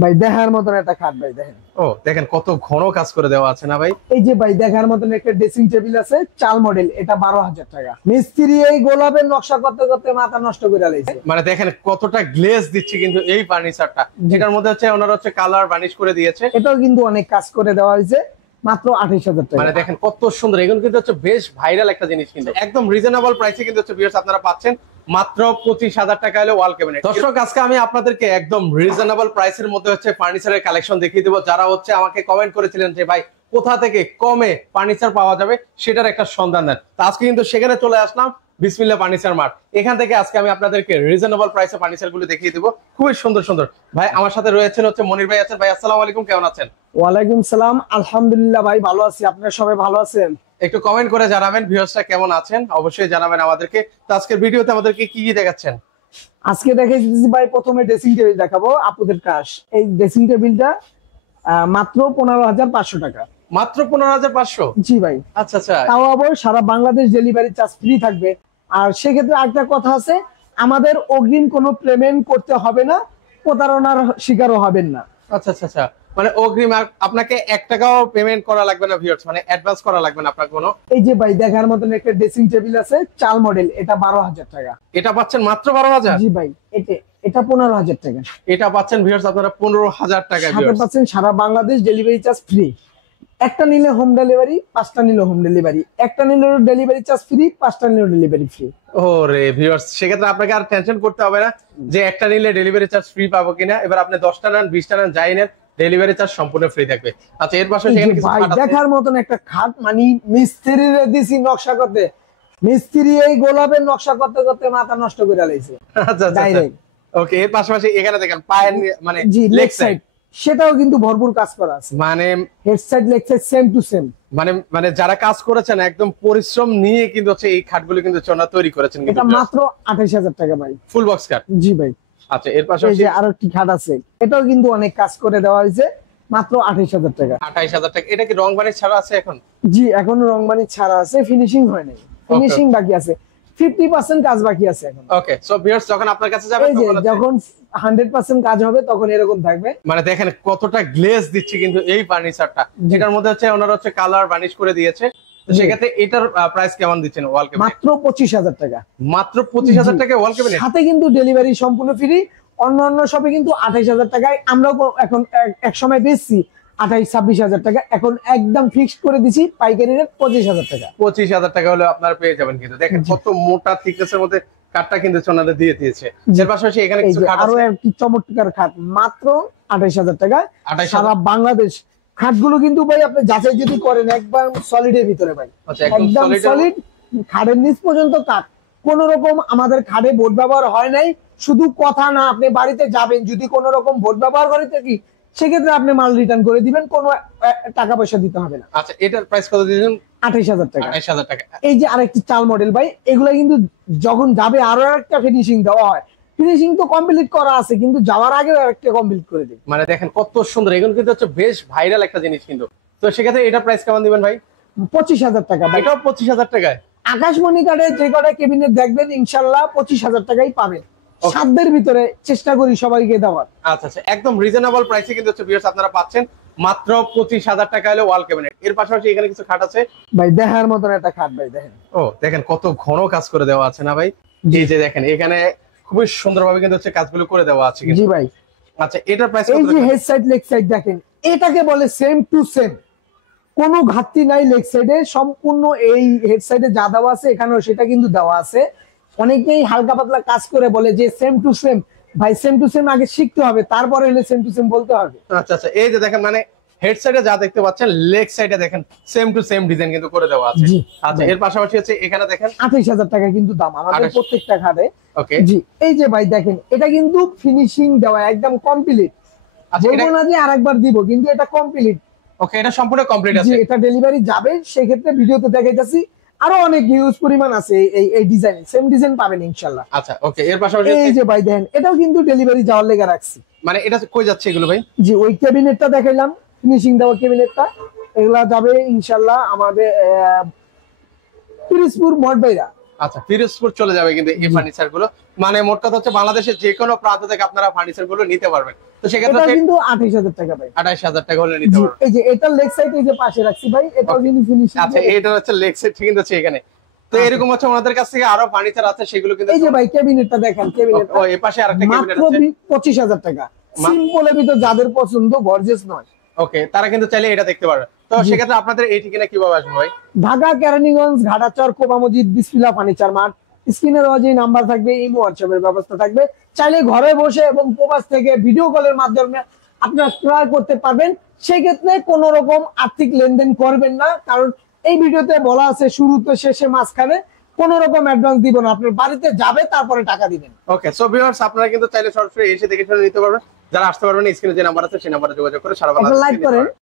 ভাই দেখার মতন একটা খাট ভাই দেখেন। ও দেখেন কত ঘন কাজ করে দেওয়া আছে না ভাই। এই যে ভাই দেখার মতন একটা ড্রেসিং টেবিল আছে, চাল মডেল, এটা 12,000 টাকা। মিস্ত্রি এই গোলাপের নকশা করতে করতে মাথা নষ্ট করে লাইছে। মানে দেখেন কতটা গ্লেজ দিচ্ছে কিন্তু এই ফার্নিচারটা, যেটার মধ্যে হচ্ছে ওনারা হচ্ছে কালার বার্নিশ করে দিয়েছে। এটাও কিন্তু অনেক কাজ করে দেওয়া হয়েছে, মাত্র 28,000 টাকা। মানে দেখেন কত সুন্দর, এগুলো কিন্তু হচ্ছে বেশ ভাইরাল একটা জিনিস, কিন্তু একদম রিজনেবল প্রাইসে কিন্তু হচ্ছে ভিউয়ার্স আপনারা পাচ্ছেন মাত্র 25,000 টাকা হলে ওয়াল ক্যাবিনেট। দর্শক আজকে আমি আপনাদেরকে একদম রিজনেবল প্রাইসের মধ্যে হচ্ছে ফার্নিচারের কালেকশন দেখিয়ে দেবো। যারা হচ্ছে আমাকে কমেন্ট করেছিলেন যে ভাই কোথা থেকে কমে ফার্নিচার পাওয়া যাবে, সেটার একটা সন্ধান দেন। তো আজকে কিন্তু সেখানে চলে আসলাম বিসমিল্লাহ ফার্নিচার মার্ট। এখান থেকে আজকে আমি আপনাদেরকে রিজনেবল প্রাইসে ফার্নিচার গুলো দেখিয়ে দিব, খুবই সুন্দর সুন্দর। ভাই আমার সাথে রয়েছেন হচ্ছে মনির ভাই আছেন। ভাই আসসালামু আলাইকুম, কেমন আছেন? ওয়ালাইকুম সালাম, আলহামদুলিল্লাহ ভাই ভালো আছি। আপনারা সবাই ভালো আছেন? একটু কমেন্ট করে জানাবেন ভিউয়ার্সরা কেমন আছেন, অবশ্যই জানাবেন আমাদেরকে। তো আজকের ভিডিওতে আমাদেরকে কি কি দেখাচ্ছেন? আজকে দেখাইছি ভাই, প্রথমে ড্রেসিং টেবিল দেখাবো আপুদের কাজ। এই ড্রেসিং টেবিলটা মাত্র 15,500 টাকা। মাত্র 15,500? জি ভাই। আচ্ছা আচ্ছা। তাও আবার সারা বাংলাদেশ ডেলিভারি চার্জ ফ্রি থাকবে। আর সেক্ষেত্রে আরেকটা কথা আছে, আমাদের অগ্রিম কোনো পেমেন্ট করতে হবে না, প্রতারণার শিকারও হবেন না। আচ্ছা আচ্ছা আচ্ছা, মানে অগ্রিম আপনাকে 1 টাকাও পেমেন্ট করা লাগবে না ভিউয়ার্স, মানে অ্যাডভান্স করা লাগবে না আপনার কোনো। এই যে ভাই দেখার মতন একটা ড্রেসিং টেবিল আছে, চাল মডেল, এটা 12,000 টাকা। এটা পাচ্ছেন মাত্র 12,000? জি ভাই। এটা 15,000 টাকা। এটা পাচ্ছেন ভিউয়ার্স আপনারা 15,000 টাকা। সাথে পাচ্ছেন সারা বাংলাদেশ ডেলিভারি চার্জ ফ্রি। একটা নিলে হোম ডেলিভারি, 5টা নিলে হোম ডেলিভারি, একটা নিলে ডেলিভারি চার্জ ফ্রি, 5টা নিলে ডেলিভারি ফ্রি। ওরে ভিউয়ার্স, সেক্ষেত্রে আপনাকে আর টেনশন করতে হবে না যে একটা নিলে ডেলিভারি চার্জ ফ্রি পাবো কিনা। এবার আপনি 10টা নেন, 20টা নেন, যাই নেন, ডেলিভারি চার্জ সম্পূর্ণ ফ্রি থাকবে। আচ্ছা এর পাশে সেখানে কিছু ভাই খাট আছে। দেখার মতন একটা খাট, মানে মিস্ত্রিরে দিছি নকশা করতে, মিস্ত্রি এই গোলাপের নকশা করতে করতে মাথা নষ্ট করে লাইছে। আচ্ছা আচ্ছা ডাইরেক্ট। ওকে, এর পাশাপাশি এখানে দেখেন পায়ের মানে জি লেগ লেগ সাইড, সেটাও কিন্তু ভরপুর কাজ করা আছে। মানে head side leg side same to same. মানে মানে যারা কাজ করেছেন একদম পরিশ্রম নিয়ে কিন্তু হচ্ছে এই খাটগুলো কিন্তু ওনারা তৈরি করেছেন। এটা মাত্র 28,000 টাকা ভাই। ফুল বক্স খাট? জি ভাই। আচ্ছা এর এই পাশাপাশি যে আরো একটি খাট আছে, এটাও কিন্তু অনেক কাজ করে দেওয়া হয়েছে, মাত্র 28,000 টাকা। 28,000 টাকা। এটা কি রং বানিশ ছাড়া আছে এখন? জি এখনো রং বানি ছাড়া আছে, ফিনিশিং হয় নাই, ফিনিশিং বাকি আছে, 50% কাজ বাকি আছে এখন। ওকে, সো ভিউয়ার্স যখন আপনার কাছে যাবে যখন 100% কাজ হবে তখন এরকম থাকবে। মানে দেখেন কতটা গ্লেজ দিচ্ছে কিন্তু এই ফার্নিচারটা, যেটার মধ্যে হচ্ছে ওনারা হচ্ছে কালার বার্নিশ করে দিয়েছে। তো সেক্ষেত্রে এটার প্রাইস কেমন দিচ্ছেন ওয়াল ক্যাবিনেট? মাত্র 25,000 টাকা। মাত্র 25,000 টাকা ওয়াল ক্যাবিনেট, সাথে কিন্তু ডেলিভারি সম্পূর্ণ ফ্রি। অন্য শপে কিন্তু 28,000 টাকায়, আমরাও এখন এক সময় বেচছি 28-26,000 টাকা, এখন একদম ফিক্সড করে দিছি পাইকারি রেট 25,000 টাকা। 25,000 টাকা হলে আপনারা পেয়ে যাবেন। কিন্তু দেখেন কত মোটা থিকনেসের মধ্যে কাঠটা কিন্তু ওনাদের দিয়ে দিয়েছে। এর পাশাপাশি এখানে কিছু খাট আরো আছে, একটি চমৎকার খাট, মাত্র 28,000 টাকা। 28,000 সারা বাংলাদেশ খাটগুলো কিন্তু ভাই আপনি যাচাই যদি করেন, একবার সলিডের ভিতরে ভাই, আচ্ছা একদম সলিড, খাটের নিচ পর্যন্ত কাঠ, কোন রকম আমাদের খাটে বোর্ড ব্যবহার হয় নাই। শুধু কথা না, আপনি বাড়িতে যাবেন, যদি কোন রকম বোর্ড ব্যবহার করে থাকি সেক্ষেত্রে আপনি মাল রিটার্ন করে দিবেন, কোনো টাকা পয়সা দিতে হবে না। আচ্ছা এটার প্রাইস কত দিলেন? 28,000 টাকা। 28,000 টাকা। এই যে আরেকটি চাল মডেল ভাই, এগুলা কিন্তু যখন যাবে আরো একটা ফিনিশিং দেওয়া হয়। ফিনিশিং তো কমপ্লিট করা আছে, কিন্তু যাওয়ার আগে আরেকটা কমপ্লিট করে দিই। মানে দেখেন কত সুন্দর, এগুলো কিন্তু হচ্ছে বেশ ভাইরাল একটা জিনিস কিন্তু। তো সেক্ষেত্রে এটা প্রাইস কেমন দিবেন ভাই? 25,000 টাকা ভাই। এটাও 25,000 টাকায়? আকাশমণি কার্ডে যে কটা কেবিনেট দেখবেন ইনশাল্লাহ 25,000 টাকাই পাবেন, সাধ্যের ভিতরে চেষ্টা করি সবাইকে দেওয়ার। আচ্ছা আচ্ছা, একদম রিজনেবল প্রাইসে কিন্তু হচ্ছে ভিউয়ার্স আপনারা পাচ্ছেন মাত্র 25,000 টাকা হলে ওয়াল ক্যাবিনেট। এর পাশাপাশি এখানে কিছু খাট আছে ভাই, দেখার মতন একটা খাট ভাই দেখেন। ও দেখেন কত ঘন কাজ করে দেওয়া আছে না ভাই। এই যে দেখেন এখানে খুবই সুন্দরভাবে কিন্তু হচ্ছে কাজগুলো করে দেওয়া আছে কিন্তু। জি ভাই। আচ্ছা এটার প্রাইস এই কত? যে হেড সাইড লেগ সাইড দেখেন, এটাকে বলে সেম টু সেম, কোনো ঘাটতি নাই লেগ সাইডে, সম্পূর্ণ এই হেড সাইডে যা দেওয়া আছে এখানেও সেটা কিন্তু দেওয়া আছে। অনেকেই হালকা পাতলা কাজ করে বলে যে সেম টু সেম, ভাই সেম টু সেম আগে শিখতে হবে, তারপরে হলে সেম টু সেম বলতে হবে। আচ্ছা আচ্ছা, এই যে দেখেন মানে হেড সাইডে যা দেখতে পাচ্ছেন লেগ সাইডে দেখেন সেম টু সেম ডিজাইন কিন্তু করে দেওয়া আছে। আচ্ছা এর পাশাপাশি হচ্ছে এখানে দেখেন 28,000 টাকা কিন্তু দাম আমাদের প্রত্যেকটা খাটে। ওকে জি এই যে ভাই দেখেন, এটা কিন্তু ফিনিশিং দেওয়া একদম কমপ্লিট। আচ্ছা বলবো না যে আরেকবার দিব, কিন্তু এটা কমপ্লিট। ওকে, এটা সম্পূর্ণ কমপ্লিট আছে। জি এটা ডেলিভারি যাবে, সেই ক্ষেত্রে ভিডিওতে দেখাইতাছি। আরো অনেক হিউজ পরিমাণ আছে এই ডিজাইন, সেম ডিজাইন পাবেন ইনশাআল্লাহ। আচ্ছা ওকে, এর পাশাপাশি এই যে ভাই দেখেন, এটাও কিন্তু ডেলিভারি যাওয়ার লেগে রাখছি। মানে এটা কই যাচ্ছে এগুলো ভাই? জি ওই ক্যাবিনেটটা দেখাইলাম, ফিনিশিং দেওয়া ক্যাবিনেটটা, এগুলা যাবে ইনশাআল্লাহ আমাদের পিরিজপুর মঠবাইরা। আচ্ছা, ফিরোজপুর চলে যাবে কিন্তু এই ফার্নিচার গুলো, মানে মোট কথা হচ্ছে বাংলাদেশের যে কোনো প্রান্ত থেকে আপনারা ফার্নিচার গুলো নিতে পারবেন। তো সেক্ষেত্রে এটা কিন্তু 28,000 টাকা ভাই। 28,000 টাকা হলে নিতে পারবেন। এই যে এটা লেগ সাইড এই যে পাশে রাখছি ভাই, এটাও কিন্তু ফিনিশিং। আচ্ছা, এটা হচ্ছে লেগ সেট কিন্তু হচ্ছে এখানে। তো এরকম হচ্ছে ওনাদের কাছ থেকে আরো ফার্নিচার আছে, সেগুলো কিন্তু এই যে ভাই ক্যাবিনেটটা দেখেন, ক্যাবিনেট ও এই পাশে আরেকটা ক্যাবিনেট মাত্র আছে। 25,000 টাকা। সিম্পলের ভিতর যাদের পছন্দ, গর্জিয়াস নয়, ওকে, তারা কিন্তু চাইলে এটা দেখতে পারবে। তো সেক্ষেত্রে আপনাদের এই ঠিকানা কিভাবে আসবে ভাই? ঢাকা কেরানীগঞ্জ ঘাটাচর কোবা মসজিদ বিসমিল্লাহ ফার্নিচার মার্ট। স্ক্রিনে দেওয়া যে নাম্বার থাকবে, ইমো হোয়াটসঅ্যাপের ব্যবস্থা থাকবে, চাইলে ঘরে বসে এবং প্রবাস থেকে ভিডিও কলের মাধ্যমে আপনারা ক্রয় করতে পারবেন। সেক্ষেত্রে কোন রকম আর্থিক লেনদেন করবেন না, কারণ এই ভিডিওতে বলা আছে শুরুতে শেষে মাঝখানে কোন রকম অ্যাডভান্স দিব না, আপনার বাড়িতে যাবে তারপরে টাকা দিবেন। ওকে, সো ভিউয়ার্স আপনারা কিন্তু চাইলে সরাসরি এসে দেখে শুনে নিতে পারবেন। যারা আসতে পারবেন স্ক্রিনে যে নাম্বার আছে সেই নাম্বারে যোগাযোগ করে সারা একটা বাংলাদেশে লাইক নিতে করেন। পারবেন।